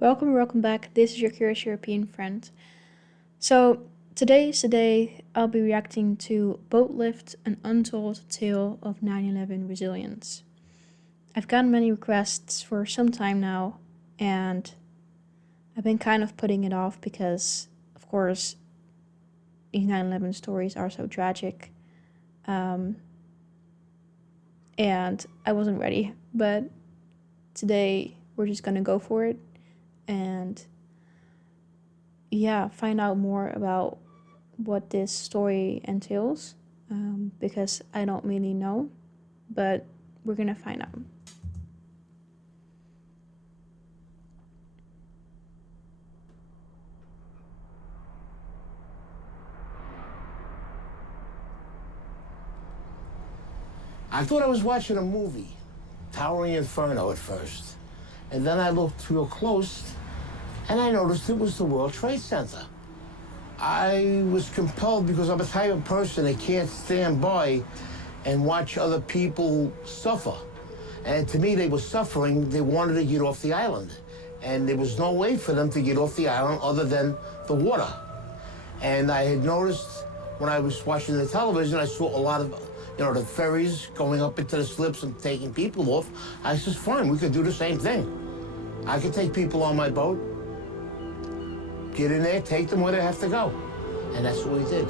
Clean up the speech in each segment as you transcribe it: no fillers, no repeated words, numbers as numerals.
Welcome back. This is your curious European friend. So, today is the day I'll be reacting to Boatlift, an untold tale of 9/11 resilience. I've gotten many requests for some time now, and I've been kind of putting it off because, of course, these 9/11 stories are so tragic. And I wasn't ready, but today we're just gonna go for it and find out more about what this story entails, because I don't really know, but we're gonna find out. I thought I was watching a movie, Towering Inferno at first. And then I looked real close, and I noticed it was the World Trade Center. I was compelled because I'm a type of person that can't stand by and watch other people suffer. And to me, they were suffering. They wanted to get off the island. And there was no way for them to get off the island other than the water. And I had noticed when I was watching the television, I saw a lot of, the ferries going up into the slips and taking people off. I said, fine, we could do the same thing. I could take people on my boat, get in there, take them where they have to go. And that's what we did.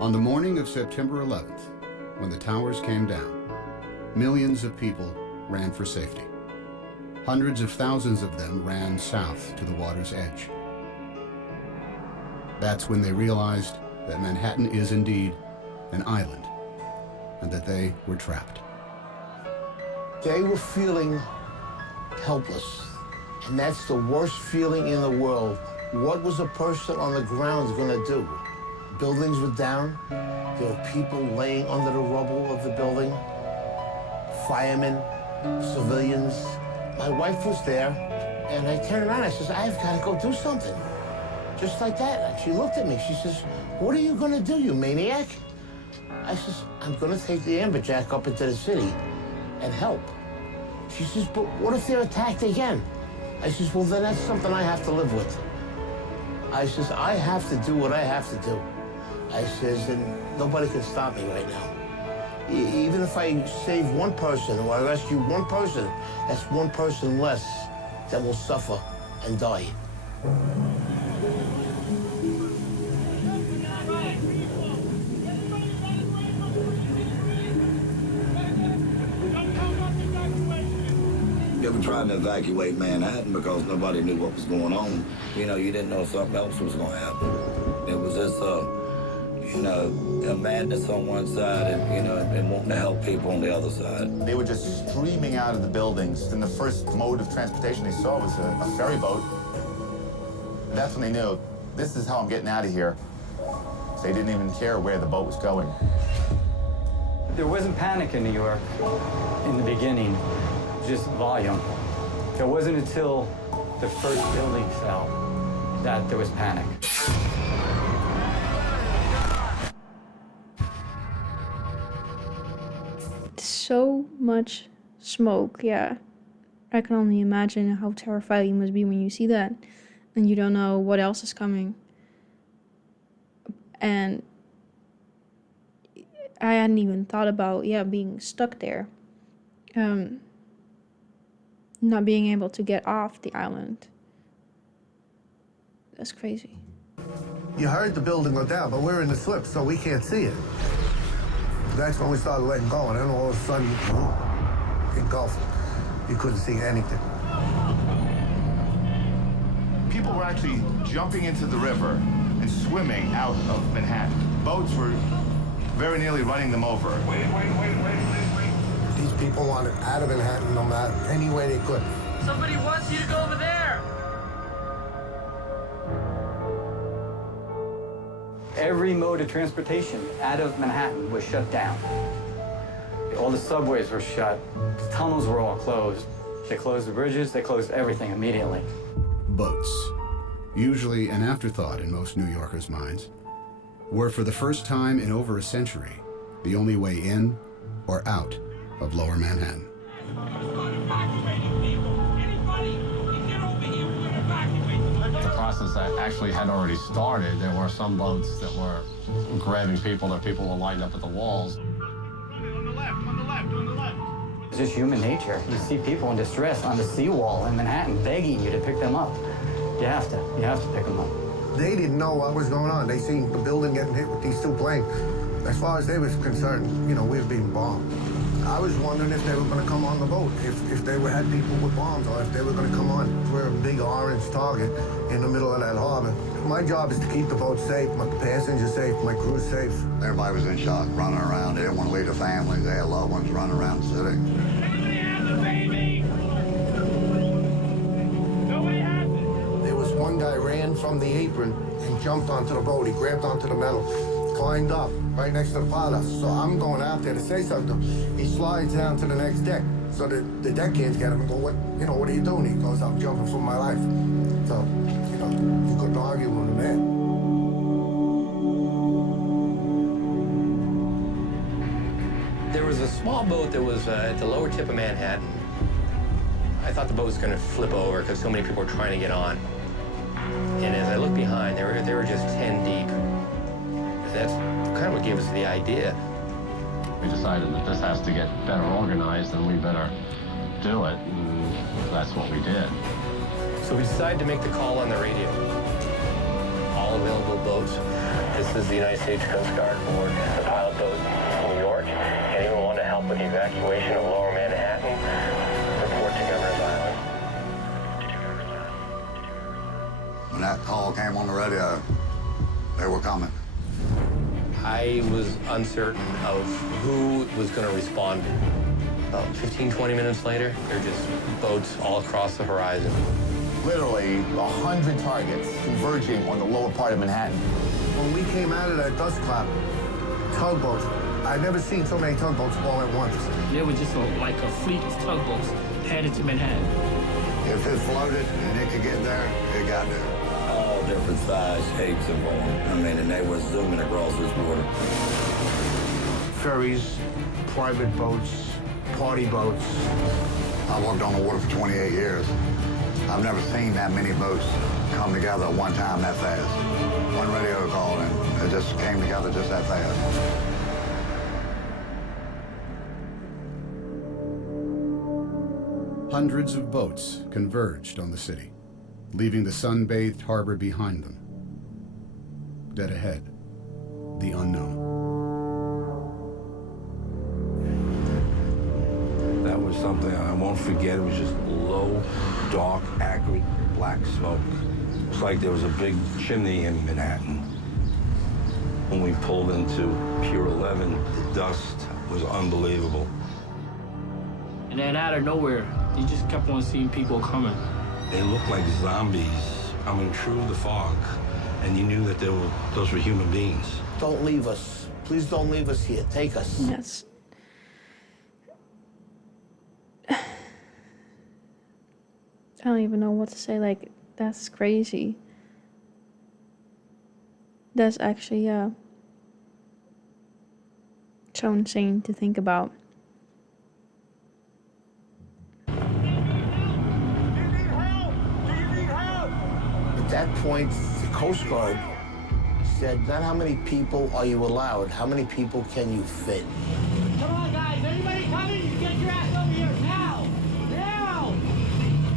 On the morning of September 11th, when the towers came down, millions of people ran for safety. Hundreds of thousands of them ran south to the water's edge. That's when they realized that Manhattan is indeed an island, and that they were trapped. They were feeling helpless, and that's the worst feeling in the world. What was a person on the ground gonna do? Buildings were down. There were people laying under the rubble of the building. Firemen, civilians. My wife was there, and I turned around. I says, I've got to go do something. Just like that. And she looked at me. She says, what are you going to do, you maniac? I says, I'm going to take the amberjack up into the city and help. She says, but what if they're attacked again? I says, well, then that's something I have to live with. I says, I have to do what I have to do. I says, and nobody can stop me right now. Even if I save one person or I rescue one person, that's one person less that will suffer and die. You ever tried to evacuate Manhattan because nobody knew what was going on? You didn't know if something else was going to happen. It was just, a madness on one side and wanting to help people on the other side. They were just streaming out of the buildings, and the first mode of transportation they saw was a ferry boat. That's when they knew, this is how I'm getting out of here. So they didn't even care where the boat was going. There wasn't panic in New York in the beginning, just volume. It wasn't until the first building fell that there was panic. So much smoke, yeah. I can only imagine how terrified you must be when you see that and you don't know what else is coming. And I hadn't even thought about, being stuck there. Not being able to get off the island. That's crazy. You heard the building go down, but we're in the slip, so we can't see it. That's when we started letting go, and then all of a sudden, engulfed. You couldn't see anything. People were actually jumping into the river and swimming out of Manhattan. Boats were very nearly running them over. Wait. These people wanted out of Manhattan no matter any way they could. Somebody wants you to go over there. Every mode of transportation out of Manhattan was shut down. All the subways were shut. The tunnels were all closed. They closed the bridges, they closed everything immediately. Boats, usually an afterthought in most New Yorkers' minds, were for the first time in over a century the only way in or out of Lower Manhattan. The process that actually had already started. There were some boats that were grabbing people, that people were lined up at the walls. It's just human nature. You see people in distress on the seawall in Manhattan begging you to pick them up. You have to pick them up. They didn't know what was going on. They seen the building getting hit with these two planes. As far as they was concerned, you know, we were being bombed. I was wondering if they were going to come on the boat, if they had people with bombs, or if they were going to come on. We're a big orange target in the middle of that harbor. My job is to keep the boat safe, my passengers safe, my crew safe. Everybody was in shock, running around. They didn't want to leave their families. They had loved ones running around the city. Nobody has a baby! Nobody has it! There was one guy ran from the apron and jumped onto the boat. He grabbed onto the metal, climbed up right next to the pilot. So I'm going out there to say something. He slides down to the next deck. So the deckhands get him and go, what are you doing? He goes, I'm jumping for my life. So, you know, you couldn't argue with him there. There was a small boat that was at the lower tip of Manhattan. I thought the boat was going to flip over because so many people were trying to get on. And as I looked behind, they were just 10 deep. That's kind of what gave us the idea. We decided that this has to get better organized and we better do it, and that's what we did. So we decided to make the call on the radio. All available boats. This is the United States Coast Guard aboard the pilot boat in New York. Anyone want to help with the evacuation of Lower Manhattan? Report to Governor's Island. When that call came on the radio, they were coming. I was uncertain of who was going to respond. About 15, 20 minutes later, there are just boats all across the horizon. Literally 100 targets converging on the lower part of Manhattan. When we came out of that dust cloud, tugboats, I've never seen so many tugboats all at once. There was just like a fleet of tugboats headed to Manhattan. If it floated and it could get there, it got there. All different size, shapes, and form. I mean, and they were zooming across this water. Ferries, private boats, party boats. I worked on the water for 28 years. I've never seen that many boats come together at one time that fast. One radio call and it just came together just that fast. Hundreds of boats converged on the city, leaving the sun-bathed harbor behind them. Dead ahead, the unknown. That was something I won't forget. It was just low, dark, acrid, black smoke. It's like there was a big chimney in Manhattan. When we pulled into Pier 11, the dust was unbelievable. And then out of nowhere, you just kept on seeing people coming. They looked like zombies coming through the fog, and you knew that those were human beings. Don't leave us. Please don't leave us here. Take us. Yes. I don't even know what to say. Like, that's crazy. That's actually, so insane to think about. At that point, the Coast Guard said, not how many people are you allowed, how many people can you fit? Come on, guys. Anybody coming? Get your ass over here now. Now.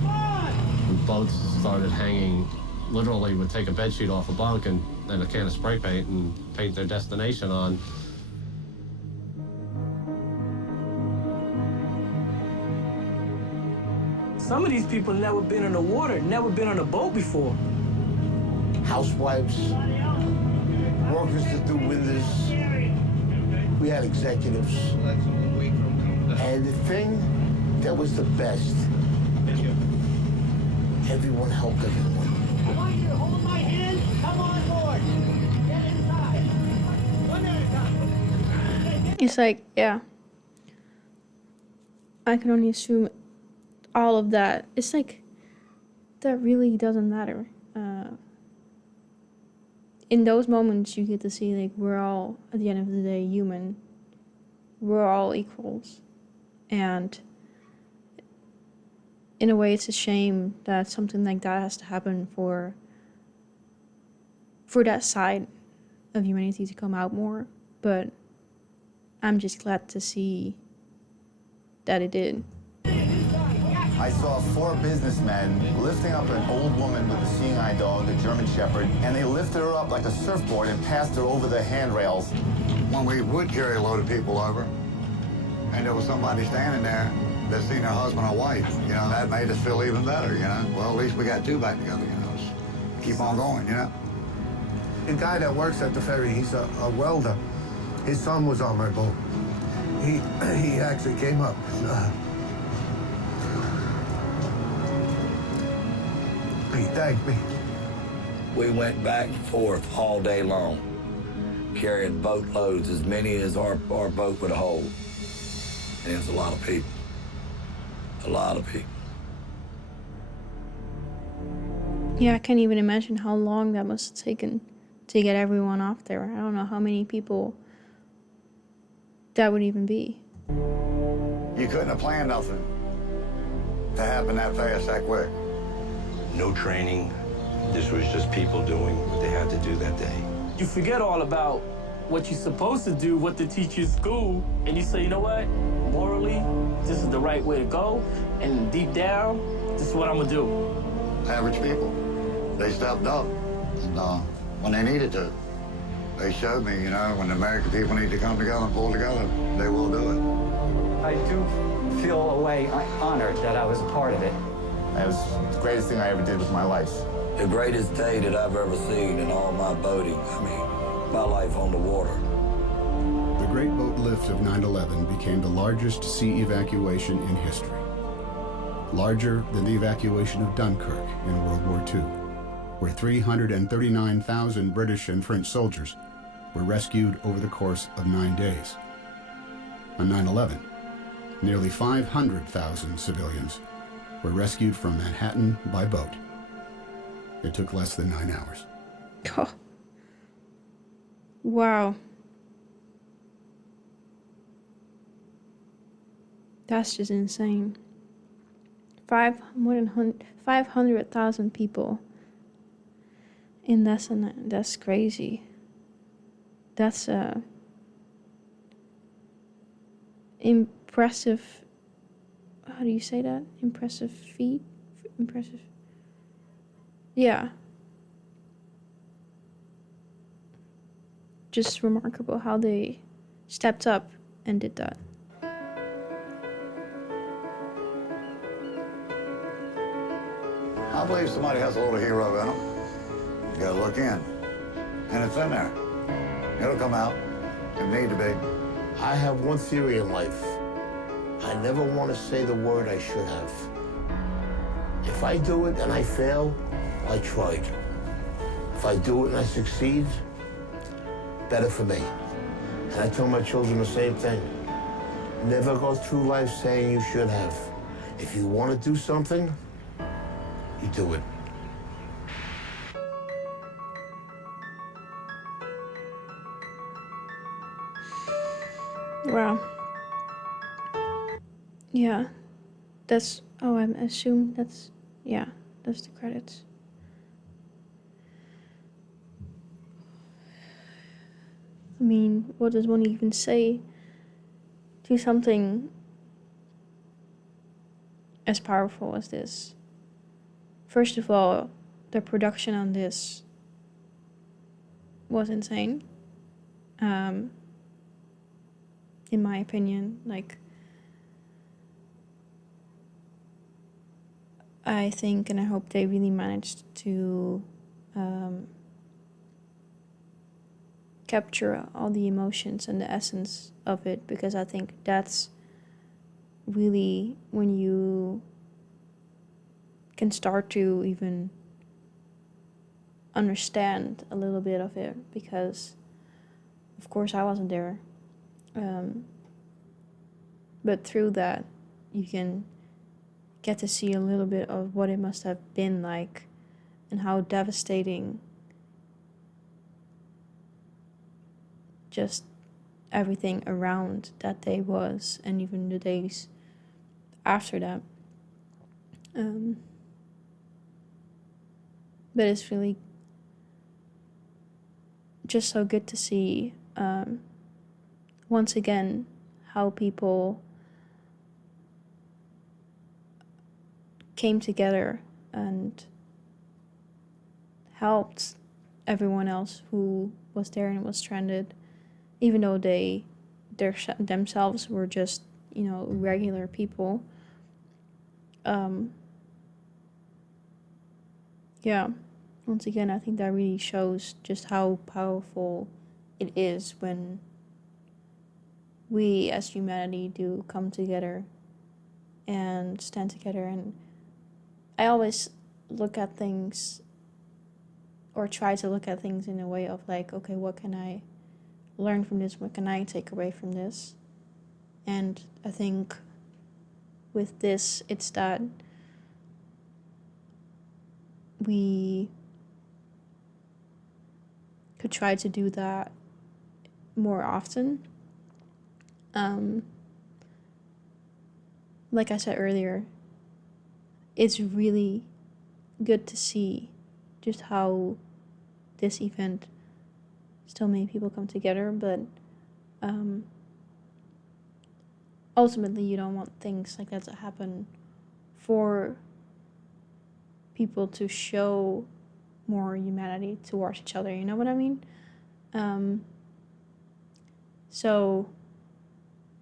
Come on. Boats started hanging, literally would take a bedsheet off a bunk and a can of spray paint and paint their destination on. Some of these people never been in the water, never been on a boat before. Housewives, workers that do windows. We had executives. And the thing that was the best, everyone helped everyone. I want you to hold my hand. Come on board. Get inside. One at a time. It's like, yeah, I can only assume all of that. It's like, that really doesn't matter. In those moments, you get to see, like, we're all, at the end of the day, human. We're all equals. And in a way, it's a shame that something like that has to happen for that side of humanity to come out more. But I'm just glad to see that it did. I saw 4 businessmen lifting up an old woman with a seeing eye dog, a German Shepherd, and they lifted her up like a surfboard and passed her over the handrails. When we would carry a load of people over, and there was somebody standing there that seen their husband or wife, you know, that made us feel even better, you know. Well, at least we got 2 back together, you know. Just keep on going, you know. The guy that works at the ferry, he's a welder. His son was on my boat. He actually came up. He thanked me. We went back and forth all day long, carrying boatloads, as many as our boat would hold. And it was a lot of people. A lot of people. Yeah, I can't even imagine how long that must have taken to get everyone off there. I don't know how many people that would even be. You couldn't have planned nothing to happen that fast, that quick. No training. This was just people doing what they had to do that day. You forget all about what you're supposed to do, what they teach you in school, and you say, you know what? Morally, this is the right way to go, and deep down, this is what I'm gonna do. Average people, they stepped up, and when they needed to. They showed me, you know, when the American people need to come together and pull together, they will do it. I do feel a way honored that I was a part of it. That was the greatest thing I ever did with my life. The greatest day that I've ever seen in all my boating. I mean, my life on the water. The Great Boat Lift of 9/11 became the largest sea evacuation in history. Larger than the evacuation of Dunkirk in World War II, where 339,000 British and French soldiers were rescued over the course of 9 days. On 9/11, nearly 500,000 civilians were rescued from Manhattan by boat. It took less than 9 hours. Oh. Wow. That's just insane. More than 500,000 people in less than that. That's crazy. That's impressive. How do you say that? Impressive feat? Impressive. Yeah. Just remarkable how they stepped up and did that. I believe somebody has a little hero in them. You gotta look in. And it's in there. It'll come out. It need to be. I have one theory in life. I never want to say the word I should have. If I do it and I fail, I tried. If I do it and I succeed, better for me. And I tell my children the same thing. Never go through life saying you should have. If you want to do something, you do it. Wow. Yeah. That's, oh, I assume that's, yeah, that's the credits. I mean, what does one even say to something as powerful as this? First of all, the production on this was insane. In my opinion, like, I think and I hope they really managed to capture all the emotions and the essence of it, because I think that's really when you can start to even understand a little bit of it, because of course I wasn't there, but through that you can get to see a little bit of what it must have been like and how devastating just everything around that day was, and even the days after that. But it's really just so good to see, once again, how people came together and helped everyone else who was there and was stranded, even though they themselves were just, regular people. Yeah, once again, I think that really shows just how powerful it is when we as humanity do come together and stand together. And I always look at things, or try to look at things in a way of like, okay, what can I learn from this? What can I take away from this? And I think with this, it's that we could try to do that more often. Like I said earlier, it's really good to see just how this event still made people come together, but ultimately you don't want things like that to happen for people to show more humanity towards each other, you know what I mean? So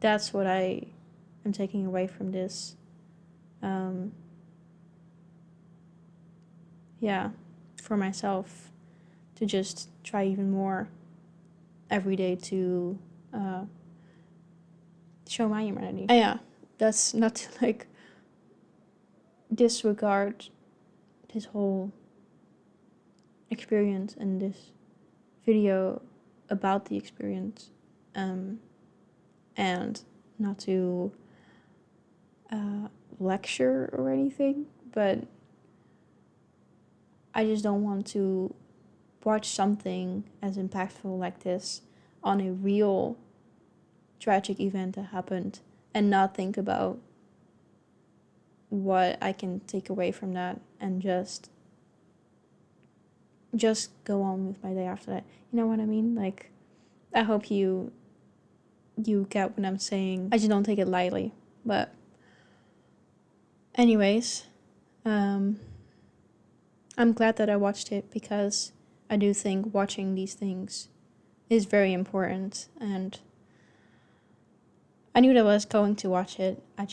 that's what I am taking away from this. Yeah, for myself, to just try even more every day to show my humanity. And yeah, that's not to like disregard this whole experience and this video about the experience, and not to lecture or anything, but I just don't want to watch something as impactful like this on a real tragic event that happened and not think about what I can take away from that, and just go on with my day after that. You know what I mean? Like, I hope you get what I'm saying. I just don't take it lightly. But anyways, I'm glad that I watched it, because I do think watching these things is very important, and I knew that I was going to watch it. I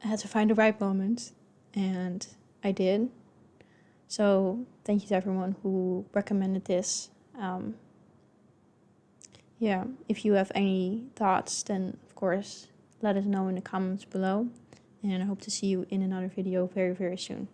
had to find the right moment, and I did. So thank you to everyone who recommended this. Yeah, if you have any thoughts, then of course let us know in the comments below, and I hope to see you in another video very, very soon.